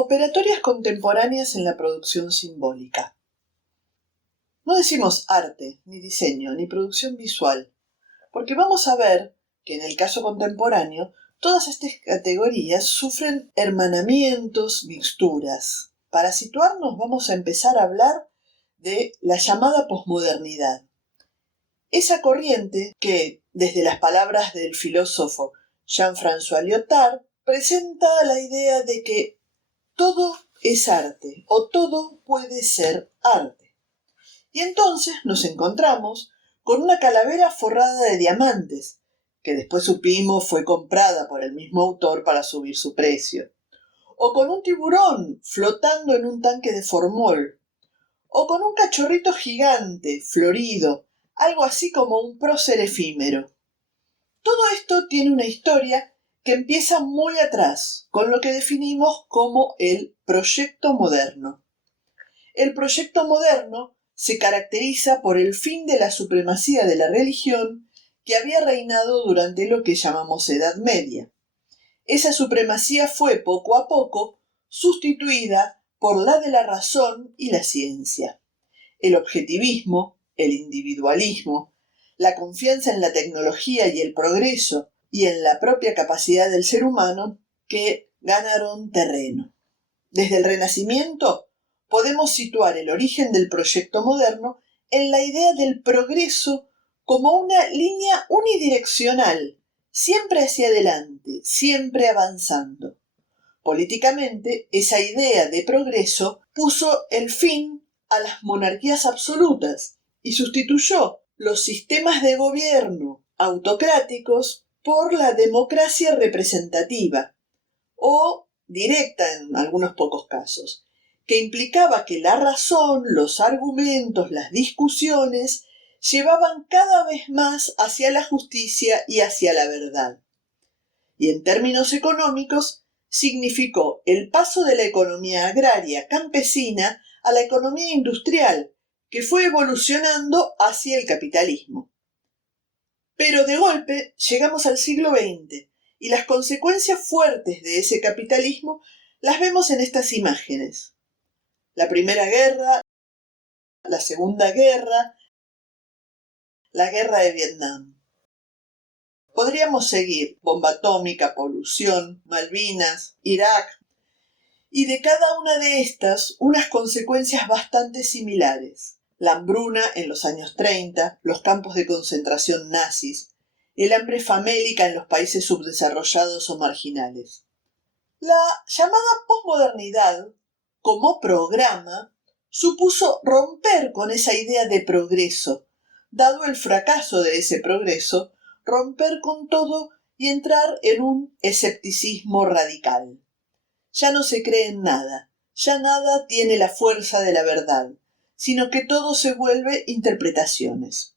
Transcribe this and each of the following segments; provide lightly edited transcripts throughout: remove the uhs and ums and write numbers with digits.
Operatorias contemporáneas en la producción simbólica. No decimos arte, ni diseño, ni producción visual, porque vamos a ver que en el caso contemporáneo todas estas categorías sufren hermanamientos, mixturas. Para situarnos vamos a empezar a hablar de la llamada posmodernidad. Esa corriente que, desde las palabras del filósofo Jean-François Lyotard, presenta la idea de que todo es arte o todo puede ser arte. Y entonces nos encontramos con una calavera forrada de diamantes, que después supimos fue comprada por el mismo autor para subir su precio, o con un tiburón flotando en un tanque de formol, o con un cachorrito gigante, florido, algo así como un prócer efímero. Todo esto tiene una historia que empieza muy atrás, con lo que definimos como el proyecto moderno. El proyecto moderno se caracteriza por el fin de la supremacía de la religión que había reinado durante lo que llamamos Edad Media. Esa supremacía fue poco a poco sustituida por la de la razón y la ciencia. El objetivismo, el individualismo, la confianza en la tecnología y el progreso y en la propia capacidad del ser humano que ganaron terreno. Desde el Renacimiento podemos situar el origen del proyecto moderno en la idea del progreso como una línea unidireccional, siempre hacia adelante, siempre avanzando. Políticamente, esa idea de progreso puso el fin a las monarquías absolutas y sustituyó los sistemas de gobierno autocráticos por la democracia representativa o directa en algunos pocos casos, que implicaba que la razón, los argumentos, las discusiones llevaban cada vez más hacia la justicia y hacia la verdad. Y en términos económicos, significó el paso de la economía agraria campesina a la economía industrial, que fue evolucionando hacia el capitalismo. Pero de golpe llegamos al siglo XX y las consecuencias fuertes de ese capitalismo las vemos en estas imágenes. La Primera Guerra, la Segunda Guerra, la Guerra de Vietnam. Podríamos seguir: bomba atómica, polución, Malvinas, Irak, y de cada una de estas unas consecuencias bastante similares. La hambruna en los años 30, los campos de concentración nazis, el hambre famélica en los países subdesarrollados o marginales. La llamada posmodernidad, como programa, supuso romper con esa idea de progreso. Dado el fracaso de ese progreso, romper con todo y entrar en un escepticismo radical. Ya no se cree en nada, ya nada tiene la fuerza de la verdad, sino que todo se vuelve interpretaciones.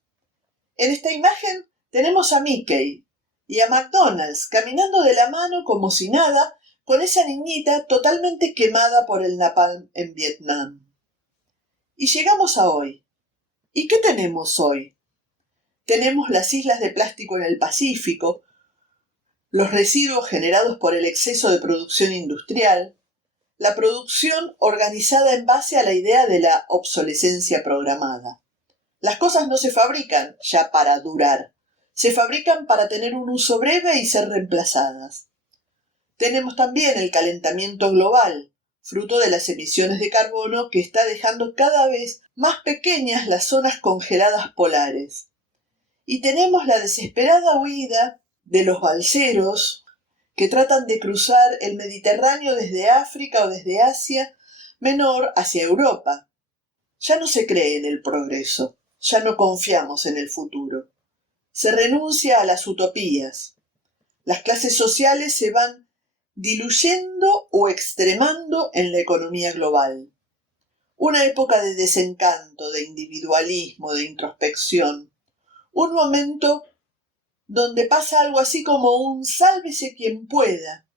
En esta imagen tenemos a Mickey y a McDonald's caminando de la mano como si nada, con esa niñita totalmente quemada por el napalm en Vietnam. Y llegamos a hoy. ¿Y qué tenemos hoy? Tenemos las islas de plástico en el Pacífico, los residuos generados por el exceso de producción industrial, la producción organizada en base a la idea de la obsolescencia programada. Las cosas no se fabrican ya para durar, se fabrican para tener un uso breve y ser reemplazadas. Tenemos también el calentamiento global, fruto de las emisiones de carbono que está dejando cada vez más pequeñas las zonas congeladas polares. Y tenemos la desesperada huida de los balseros que tratan de cruzar el Mediterráneo desde África o desde Asia Menor hacia Europa. Ya no se cree en el progreso, ya no confiamos en el futuro. Se renuncia a las utopías. Las clases sociales se van diluyendo o extremando en la economía global. Una época de desencanto, de individualismo, de introspección. Un momento donde pasa algo así como un sálvese quien pueda,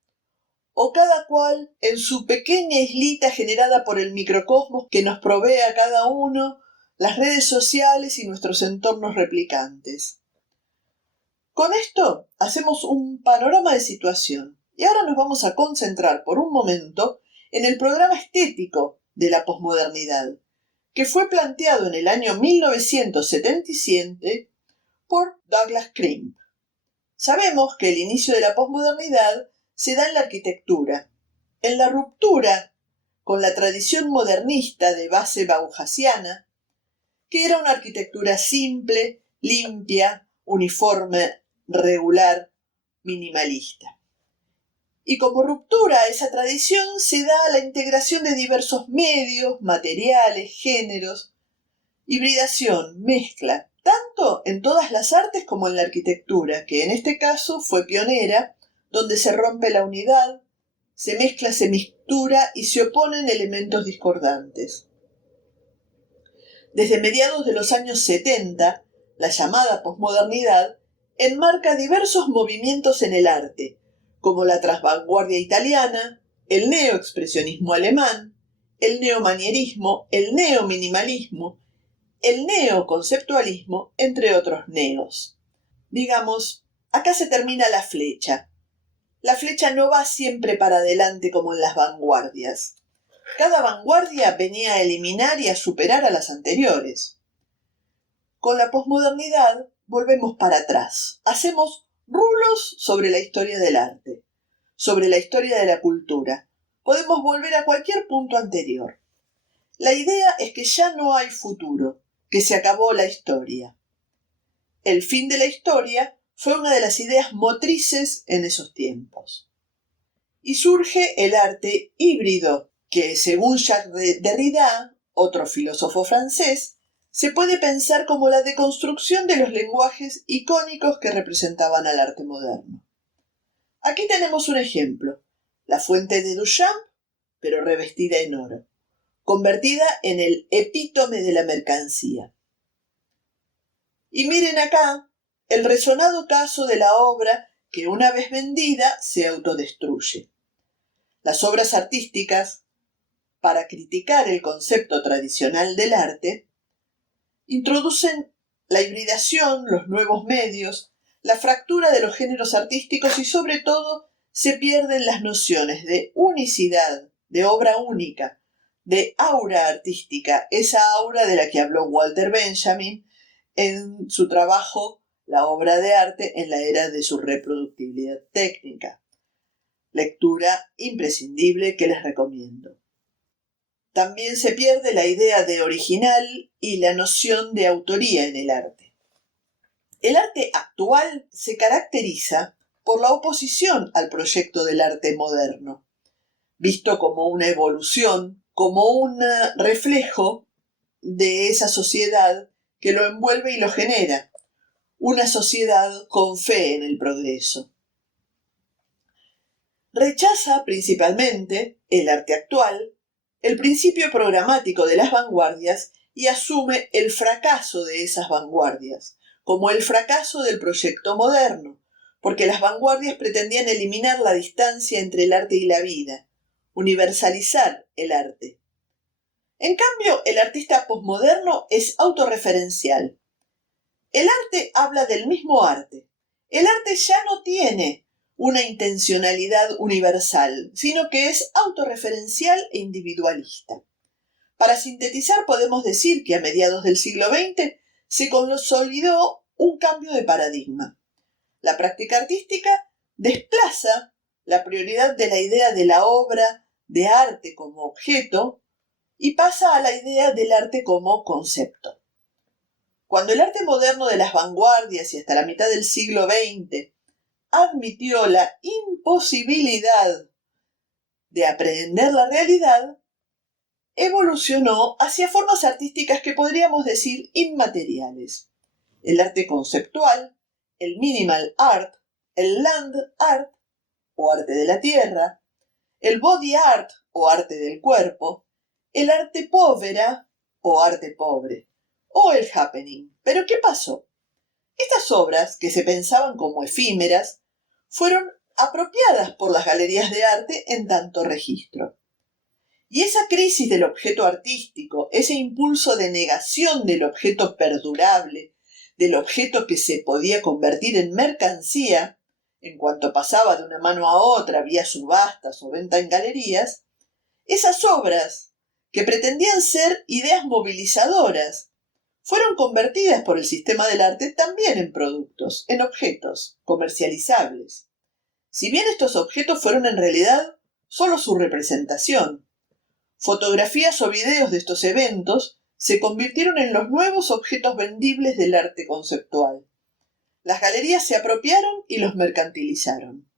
o cada cual en su pequeña islita generada por el microcosmos que nos provee a cada uno, las redes sociales y nuestros entornos replicantes. Con esto hacemos un panorama de situación y ahora nos vamos a concentrar por un momento en el programa estético de la posmodernidad, que fue planteado en el año 1977 por Douglas Crimp. Sabemos que el inicio de la posmodernidad se da en la arquitectura, en la ruptura con la tradición modernista de base bauhasiana, que era una arquitectura simple, limpia, uniforme, regular, minimalista. Y como ruptura a esa tradición se da la integración de diversos medios, materiales, géneros, hibridación, mezcla, tanto en todas las artes como en la arquitectura, que en este caso fue pionera, donde se rompe la unidad, se mezcla, se mistura y se oponen elementos discordantes. Desde mediados de los años 70, la llamada posmodernidad enmarca diversos movimientos en el arte, como la transvanguardia italiana, el neoexpresionismo alemán, el neomanierismo, el neominimalismo, el neoconceptualismo, entre otros neos. Digamos, acá se termina la flecha. La flecha no va siempre para adelante como en las vanguardias. Cada vanguardia venía a eliminar y a superar a las anteriores. Con la posmodernidad volvemos para atrás. Hacemos rulos sobre la historia del arte, sobre la historia de la cultura. Podemos volver a cualquier punto anterior. La idea es que ya no hay futuro, que se acabó la historia. El fin de la historia fue una de las ideas motrices en esos tiempos. Y surge el arte híbrido, que según Jacques Derrida, otro filósofo francés, se puede pensar como la deconstrucción de los lenguajes icónicos que representaban al arte moderno. Aquí tenemos un ejemplo, la fuente de Duchamp, pero revestida en oro, convertida en el epítome de la mercancía. Y miren acá el resonado caso de la obra que una vez vendida se autodestruye. Las obras artísticas, para criticar el concepto tradicional del arte, introducen la hibridación, los nuevos medios, la fractura de los géneros artísticos y sobre todo se pierden las nociones de unicidad, de obra única, de aura artística, esa aura de la que habló Walter Benjamin en su trabajo La obra de arte en la era de su reproductibilidad técnica. Lectura imprescindible que les recomiendo. También se pierde la idea de original y la noción de autoría en el arte. El arte actual se caracteriza por la oposición al proyecto del arte moderno, visto como una evolución, como un reflejo de esa sociedad que lo envuelve y lo genera, una sociedad con fe en el progreso. Rechaza principalmente el arte actual el principio programático de las vanguardias y asume el fracaso de esas vanguardias, como el fracaso del proyecto moderno, porque las vanguardias pretendían eliminar la distancia entre el arte y la vida, universalizar el arte. En cambio, el artista posmoderno es autorreferencial. El arte habla del mismo arte. El arte ya no tiene una intencionalidad universal, sino que es autorreferencial e individualista. Para sintetizar, podemos decir que a mediados del siglo XX se consolidó un cambio de paradigma. La práctica artística desplaza la prioridad de la idea de la obra de arte como objeto y pasa a la idea del arte como concepto. Cuando el arte moderno de las vanguardias y hasta la mitad del siglo XX admitió la imposibilidad de aprehender la realidad, evolucionó hacia formas artísticas que podríamos decir inmateriales. El arte conceptual, el minimal art, el land art o arte de la tierra, el body art o arte del cuerpo, el arte povera o arte pobre, o el happening. ¿Pero qué pasó? Estas obras, que se pensaban como efímeras, fueron apropiadas por las galerías de arte en tanto registro. Y esa crisis del objeto artístico, ese impulso de negación del objeto perdurable, del objeto que se podía convertir en mercancía, en cuanto pasaba de una mano a otra vía subastas o venta en galerías, Esas obras, que pretendían ser ideas movilizadoras, fueron convertidas por el sistema del arte también en productos, en objetos comercializables. Si bien estos objetos fueron en realidad solo su representación, fotografías o videos de estos eventos se convirtieron en los nuevos objetos vendibles del arte conceptual. Las galerías se apropiaron y los mercantilizaron.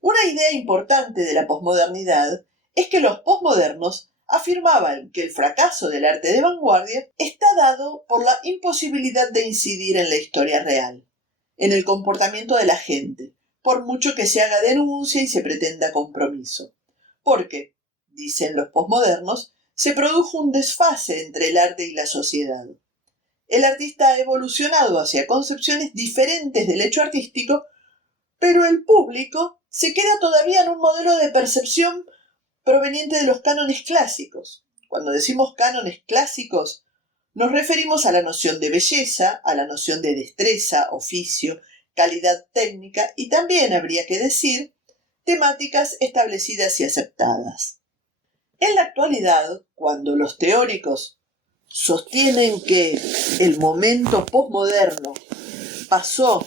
Una idea importante de la posmodernidad es que los posmodernos afirmaban que el fracaso del arte de vanguardia está dado por la imposibilidad de incidir en la historia real, en el comportamiento de la gente, por mucho que se haga denuncia y se pretenda compromiso. Porque, dicen los posmodernos, se produjo un desfase entre el arte y la sociedad. El artista ha evolucionado hacia concepciones diferentes del hecho artístico, pero el público se queda todavía en un modelo de percepción proveniente de los cánones clásicos. Cuando decimos cánones clásicos, nos referimos a la noción de belleza, a la noción de destreza, oficio, calidad técnica y también habría que decir temáticas establecidas y aceptadas. En la actualidad, cuando los teóricos sostienen que el momento posmoderno pasó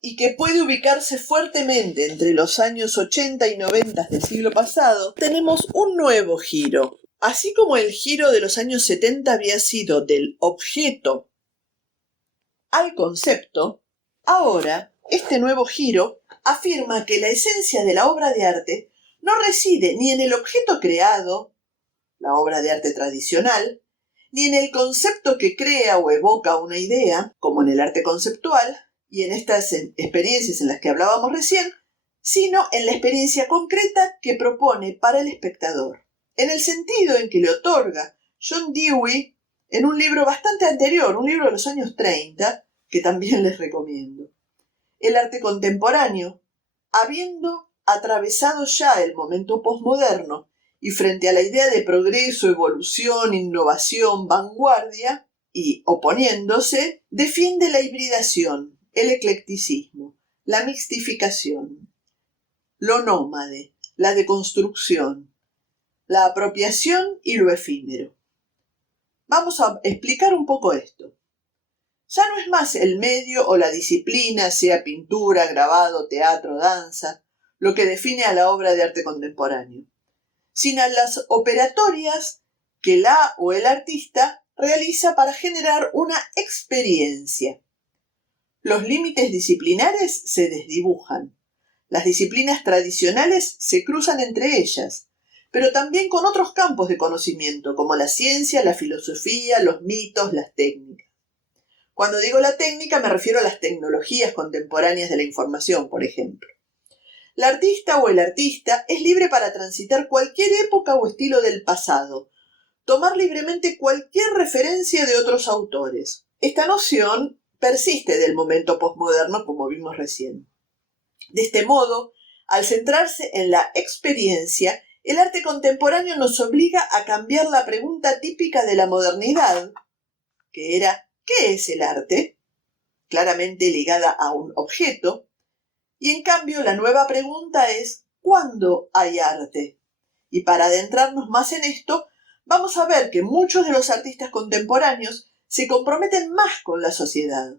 y que puede ubicarse fuertemente entre los años 80 y 90 del siglo pasado, tenemos un nuevo giro. Así como el giro de los años 70 había sido del objeto al concepto, ahora este nuevo giro afirma que la esencia de la obra de arte no reside ni en el objeto creado, la obra de arte tradicional, ni en el concepto que crea o evoca una idea, como en el arte conceptual, y en estas experiencias en las que hablábamos recién, sino en la experiencia concreta que propone para el espectador, en el sentido en que le otorga John Dewey en un libro bastante anterior, un libro de los años 30, que también les recomiendo. El arte contemporáneo, habiendo atravesado ya el momento posmoderno y frente a la idea de progreso, evolución, innovación, vanguardia, y oponiéndose, defiende la hibridación, el eclecticismo, la mixtificación, lo nómade, la deconstrucción, la apropiación y lo efímero. Vamos a explicar un poco esto. Ya no es más el medio o la disciplina, sea pintura, grabado, teatro, danza, lo que define a la obra de arte contemporáneo, sino las operatorias que la o el artista realiza para generar una experiencia. Los límites disciplinares se desdibujan. Las disciplinas tradicionales se cruzan entre ellas, pero también con otros campos de conocimiento, como la ciencia, la filosofía, los mitos, las técnicas. Cuando digo la técnica me refiero a las tecnologías contemporáneas de la información, por ejemplo. La artista o el artista es libre para transitar cualquier época o estilo del pasado, tomar libremente cualquier referencia de otros autores. Esta noción persiste del momento posmoderno, como vimos recién. De este modo, al centrarse en la experiencia, el arte contemporáneo nos obliga a cambiar la pregunta típica de la modernidad, que era ¿qué es el arte?, claramente ligada a un objeto, y en cambio la nueva pregunta es ¿cuándo hay arte? Y para adentrarnos más en esto, vamos a ver que muchos de los artistas contemporáneos se comprometen más con la sociedad.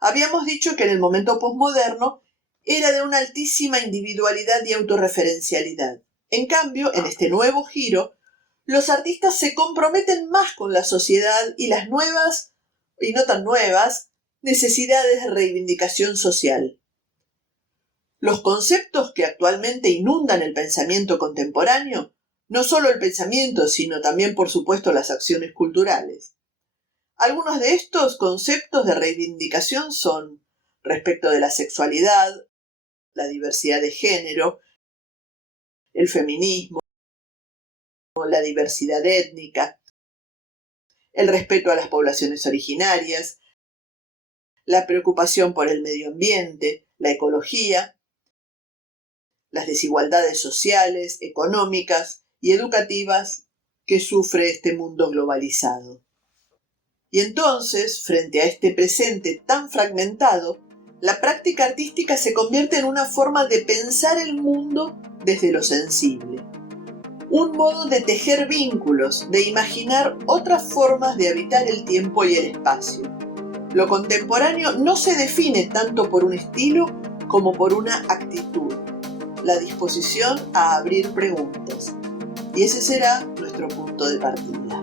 Habíamos dicho que en el momento posmoderno era de una altísima individualidad y autorreferencialidad. En cambio, en este nuevo giro, los artistas se comprometen más con la sociedad y las nuevas, y no tan nuevas, necesidades de reivindicación social. Los conceptos que actualmente inundan el pensamiento contemporáneo, no solo el pensamiento, sino también, por supuesto, las acciones culturales. Algunos de estos conceptos de reivindicación son respecto de la sexualidad, la diversidad de género, el feminismo, la diversidad étnica, el respeto a las poblaciones originarias, la preocupación por el medio ambiente, la ecología, las desigualdades sociales, económicas y educativas que sufre este mundo globalizado. Y entonces, frente a este presente tan fragmentado, la práctica artística se convierte en una forma de pensar el mundo desde lo sensible. un modo de tejer vínculos, de imaginar otras formas de habitar el tiempo y el espacio. Lo contemporáneo no se define tanto por un estilo como por una actitud, la disposición a abrir preguntas. Y ese será nuestro punto de partida.